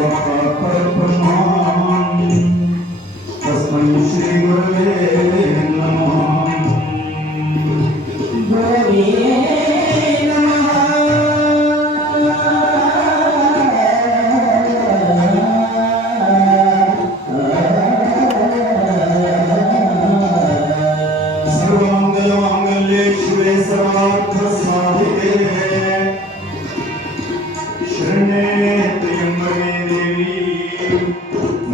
साक्षात् परब्रह्म तस्मै श्री गुरवे नमः। सर्वमंगलमांगल्ये शिवे सर्वार्थसाधिके शरण्ये त्र्यंबके देवी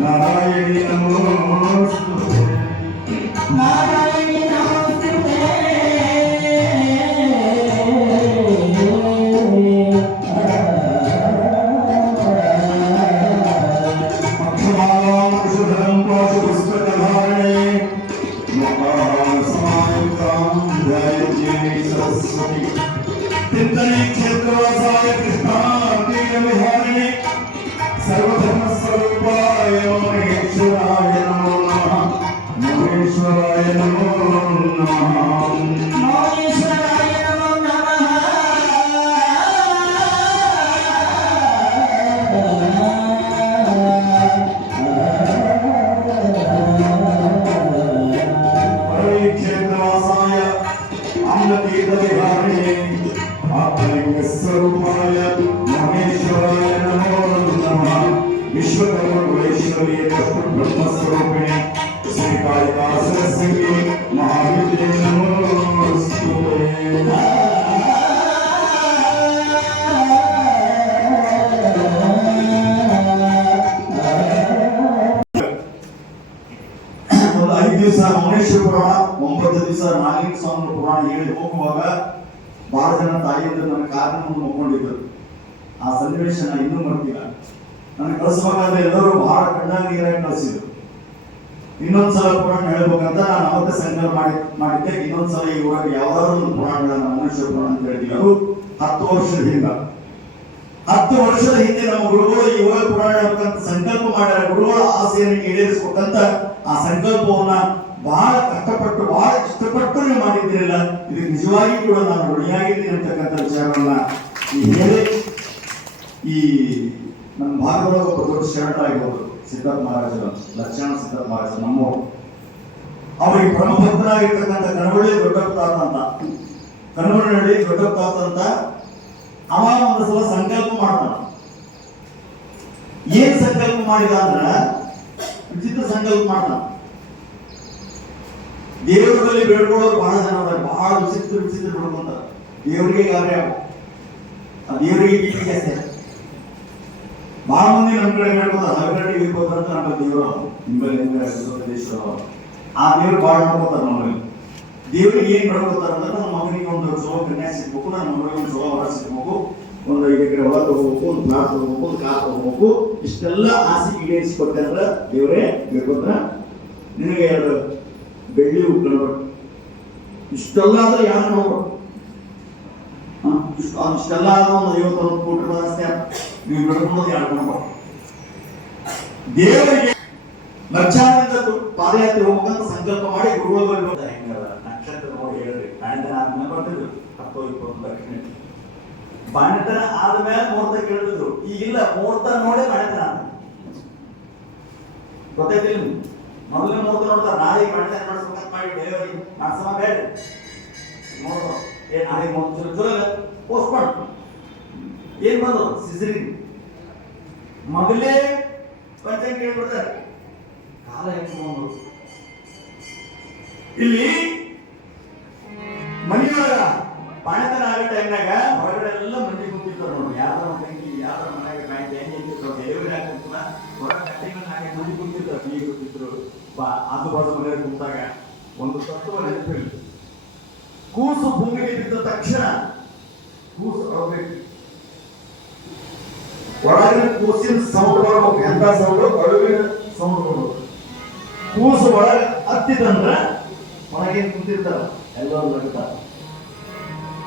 नारायणी नमोस्तुते। नारायणी नमोस्तुते। अक्षमालां कुशधरं पाशुपुस्तकधारिणे मुखां समायुक्तां ध्यायन्ती सरस्वती। चिन्तने क्षेत्रवासाय कृष्णार्तिविहारिणे सर्वधर्मस्वरूपाय महेश्वराय नमो नमः। महेश्वराय नमो नमः। महेश्वराय नमो नमः। क्षेत्रवासाय अम्लतीर्थविहारिणे आत्मलिंगस्वरूपाय महेश्वराय नमो नमः। विश्वकर्मकुलेश्वरी ब्रह्मस्वरूपिणे श्रीकालिका सरस्वती महाविद्ये नमोस्तुते। ಒಂದು 5 ದಿವಸ ಮೌನೇಶ್ವರ ಪುರಾಣ, 9 ದಿವಸ ನಾಗಲಿಂಗ ಸ್ವಾಮಿ ಪುರಾಣ ಹೇಳಿ ಹೋಗುವಾಗ ಬಹಳ ಜನ ತಾಯಿಯಂದ್ರೆ ನನ್ನ ಕಾರಣ ಮುಂದೆ ಮಕ್ಕೊಂಡಿದ್ದರು. ಆ ಸನ್ನಿವೇಶ ನಾನು ಇನ್ನೂ ಮರ್ತಿಲ್ಲ. ನನಗೆ ಕಳಿಸ್ಬೇಕಾದ್ರೆ ಎಲ್ಲರೂ ಬಹಳ ಕಣ್ಣಾಗ ನೀರಾಗಿ ಕಳಿಸಿದ್ರು. ಇನ್ನೊಂದ್ಸಲ ಪುರಾಣ ಹೇಳ್ಬೇಕಂತ ನಾನು ಅವತ್ತೇ ಸಂಕಲ್ಪ ಮಾಡಿದ್ದೆ. ಇನ್ನೊಂದ್ಸಲ ಈ ಊರಾಗ ಯಾವ್ದಾದ್ರು ಒಂದು ಪುರಾಣಗಳನ್ನ ಮೌನೇಶ್ವರ ಪುರಾಣ ಅಂತ ಹೇಳ್ತೀವಿ. ಅದು 10 ವರ್ಷದ ಹಿಂದೆ. 10 ವರ್ಷದ ಹಿಂದೆ ನಮ್ಮ ಗುರುಗಳು ಈ ಊರ ಪುರಾಣ ಹೇಳ್ಬೇಕಂತ ಸಂಕಲ್ಪ ಮಾಡ್ಯಾರ. ಗುರುಗಳ ಆಸೆಯನ್ನು ಈಡೇರಿಸ್ಬೇಕಂತ ಆ ಸಂಕಲ್ಪವನ್ನ ಬಹಳ ಕಷ್ಟಪಟ್ಟು ಬಹಳ ಇಷ್ಟಪಟ್ಟು ನೀವು ಮಾಡಿದ್ದೀರಲ್ಲ, ಇದಕ್ಕೆ ನಿಜವಾಗಿ ಕೂಡ ನಾನು ಋಣಿಯಾಗಿದ್ದೀನಿ ಅಂತಕ್ಕಂಥ ವಿಚಾರವನ್ನ ಹೇಳಿ, ಈ ನಮ್ಮ ಭಾಗದೊಳಗೆ ಒಬ್ಬ ದೊಡ್ಡ ಶರಣರಾಗಿರ್ಬೋದು ಸಿದ್ಧಾರ್ಥ ಮಹಾರಾಜರು, ಲಕ್ಷಣ ಸಿದ್ಧಾರ್ಥ ಮಹಾರಾಜರು ನಮ್ಮವರು. ಅವರಿಗೆ ಪ್ರಮುಖರಾಗಿರ್ತಕ್ಕಂಥ ಕನವಳ್ಳಿ ದೊಡ್ಡಪ್ಪ ಅಂತ, ಕನವಳ್ಳಿ ದೊಡ್ಡಪ್ಪ ಅಂತ ಅವ ಒಂದು ಸಲ ಸಂಕಲ್ಪ ಮಾಡ್ತಾನ. ಏನ್ ಸಂಕಲ್ಪ ಮಾಡಿದ ಅಂದ್ರ ವಿಚಿತ್ರ ಸಂಕಲ್ಪ ಮಾಡ್ತಾನ. ದೇವರ ಬಳಿ ಬೇಡ್ಕೊಳ್ಳೋರು ಬಹಳ ಜನ ಅದಾರ, ಬಹಳ ವಿಚಿತ್ರ ವಿಚಿತ್ರ ಬೇಡ್ಕೊಂತಾರ. ದೇವರಿಗೆ ಗಾಬರಿ ಆಗ, ಆ ದೇವರಿಗೆ ಬೀದಿ ಜಾಸ್ತಿ. ಬಹಳ ಮಂದಿ ನಮ್ಮ ಕಡೆ ಬೇಡ್ಕೊತಾರ, ಹಲಗಡೆ ಇರ್ಬೋದ್ರ ಅಂತ ನಮ್ಮ ದೇವರು ನಿಮ್ಮಲ್ಲಿ ಆ ದೇವ್ರು ಬಹಳ ನೋಡ್ಕೋತಾರ. ನಮ್ಮಲ್ಲಿ ದೇವರಿಗೆ ಏನ್ ಬೇಡ್ಕೊತಾರ ಅಂದ್ರೆ ನಮ್ಮ ಮಗನಿಗೆ ಒಂದು ಚಲೋ ಕನ್ಯಾ ಸಿಗ್ಬೇಕು, ನನ್ನ ಮಗಳಿಗೆ ಒಂದು ಚಲೋ ಹೊರ ಸಿಗ್ಬೇಕು, ಒಂದು 5 ಎಕರೆ ಹೊಲ ತಗೋಬೇಕು, ಒಂದು ಪ್ಲಾಟ್ ತಗೋಬೇಕು, ಒಂದು ಕಾರ್ ತಗೋಬೇಕು, ಇಷ್ಟೆಲ್ಲ ಆಸೆ ಈಡೇರಿಸಿಕೊಟ್ಟಂದ್ರ ದೇವರೇ ಬೇಡ್ಕೊತಾರ. ನಿನಗೆ 2 ಬೆಳ್ಳಿ ಉಟ್ಕೊಳ್ಬೇಕು, ಇಷ್ಟೆಲ್ಲ ಆದ್ರೆ ಯಾರು ನೋಡ್ಬೇಕು, ಇಷ್ಟೆಲ್ಲ ಆದ್ರೆ ಒಂದು 50 ಕೋಟಿ ರೂಪಾಯಿ ನೀವು ಬೆಳ್ಕೊಂಡೋದು ಯಾರು ನೋಡ್ಬೇಕು. ದೇವರಿಗೆ ಲಕ್ಷಾಂತರ ಪಾದಯಾತ್ರೆ ಹೋಗ್ಬೇಕಂತ ಸಂಕಲ್ಪ ಮಾಡಿ ಗುರುಗಳು ನಕ್ಷತ್ರ ನೋಡಿ ಹೇಳ್ರಿ. ಬಾಣತನ ಆದ್ಮೇಲೆ ಬರ್ತಿದ್ರು 10-20 ದಕ್ಷಿಣ. ಬಾಣತನ ಆದ್ಮೇಲೆ ಮುಹೂರ್ತ ಕೇಳಿದ್ರು. ಈಗಿಲ್ಲ, ಮುಹೂರ್ತ ನೋಡಿ ಬಾಣತನ ಗೊತ್ತೈತಿಲ್ಲ. ಮೊದಲನೇ ಮುಹೂರ್ತ ನೋಡ್ತಾರೆ, ನಾಳೆ ಬಾಣತನ ಮಾಡಿಸ್ಬೇಕಂತ ಮಾಡಿ ಡೆಲಿವರಿ ಮಾಡ್ಸಮ ಬೇಡ ನೋಡ್ರು. ನಾಳೆ ಪೋಸ್ಟ್ ಮಾಡ್ ಏನ್ ಬಂದ್ರು ಸಿಸರಿನ್ ಮೊದಲೇ ಪಂಚಾಯತ್ ಕೇಳ್ಬಿಡ್ತಾರೆ. ಕಾಲ ಹೆಂಗ್ ಇಲ್ಲಿ ಮನೆಯೊಳಗ ಬಾಣತನ ಆಗೋ ಟೈಮ್ನಾಗ ಹೊರಗಡೆ ಎಲ್ಲ ಮಂದಿ ಕೂತಿರ್ತಾರೆ ನೋಡ್ರಿ. ಯಾವ್ದಾರ ತಂಗಿ ಯಾವ್ದಾರ ಮನೆಯಾಗ ಬ್ಯಾಂಕ್ ಹೆಂಗ್ ಹೆಂಗಿರ್ತಾವ ಡೆಲಿವರಿ ಆಗ್ತಿರ್ತದ ಹೊರಗೆ ಕಟ್ಟಿಂಗ್ ಹಾಕಿ ಮಂದಿ ಕೂತಿರ್ತಾರೆ. ನೀ ಕೂತಿದ್ರು ಆಜು ಬಾಜು ಮನೆಯವ್ರು ಕೂತಾಗ ಒಂದು ತತ್ವ ನೆನಪಿಲ್ಲ. ಕೂಸು ಭೂಮಿಗೆ ಬಿದ್ದ ತಕ್ಷಣ ಕೂಸು ಅಳಬೇಕು. ಒಳಗಿನ ಕೂಸಿನ ಸೌಂಡ್ ಬರ್ಬೇಕು. ಎಂತ ಸೌಂಡ್? ಅಳುವಿನ ಸೌಂಡ್ ಬರ್ಬೇಕು. ಕೂಸು ಒಳಗೆ ಹತ್ತಿದಂದ್ರ ಒಳಗೆ ಕುಂತಿರ್ತಾರ, ಎಲ್ಲರೂ ನಗ್ತಾರ.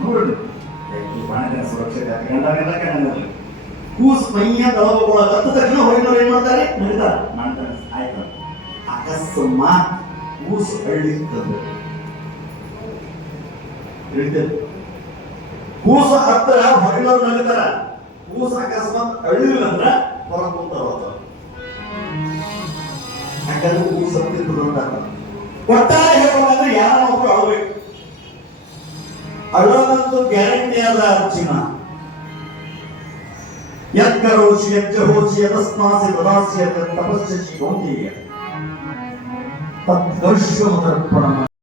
ನೋಡಿ ಸುರಕ್ಷತೆ ಗಂಡನೆಲ್ಲ ಕೂಸು ಮೈಯ ತಳಬಳ ಹತ್ತ ತಕ್ಷಣ ಹೊರಗಿನವ್ರು ಏನ್ ಮಾಡ್ತಾರೆ? ನಗ್ತಾರ. ಮಾಡ್ತಾರೆ, ಆಯ್ತು. ಅಕಸ್ಮಾತ್ ಕೂಸು ಹಳ್ಳಿರ್ತದೆ, ಕೂಸು ಹತ್ತಿರ ಹೊರಗಿನವ್ರು ನಗ್ತಾರ. ಕೂಸು ಅಕಸ್ಮಾತ್ ಅಳ್ಳಿಲ್ಲ ಅಂದ್ರ ಹೊರ ಕುಂತಾರ ಯಾಕಂದ್ರೆ ಊರು ಸತ್ತಿತ್ತು ಒಟ್ಟಾರೆ ಹೇಳುವಂದ್ರೆ ಯಾರೋ ಒಬ್ರು ಅಳಬೇಕು. ಅಳೋದಂತೂ ಗ್ಯಾರಂಟಿ ಆದ ಚಿನ್ನ. ಯತ್ಕರೋಷಿ ಯಜ್ಜಹೋಷಿ ಯತಸ್ಮಾಸಿ ದದಾಸಿ ಯತ್ ತಪಸ್ಸಿ ಗೌಂಡೀಯ ತತ್ಕರ್ಷಮದರ್ಪಣ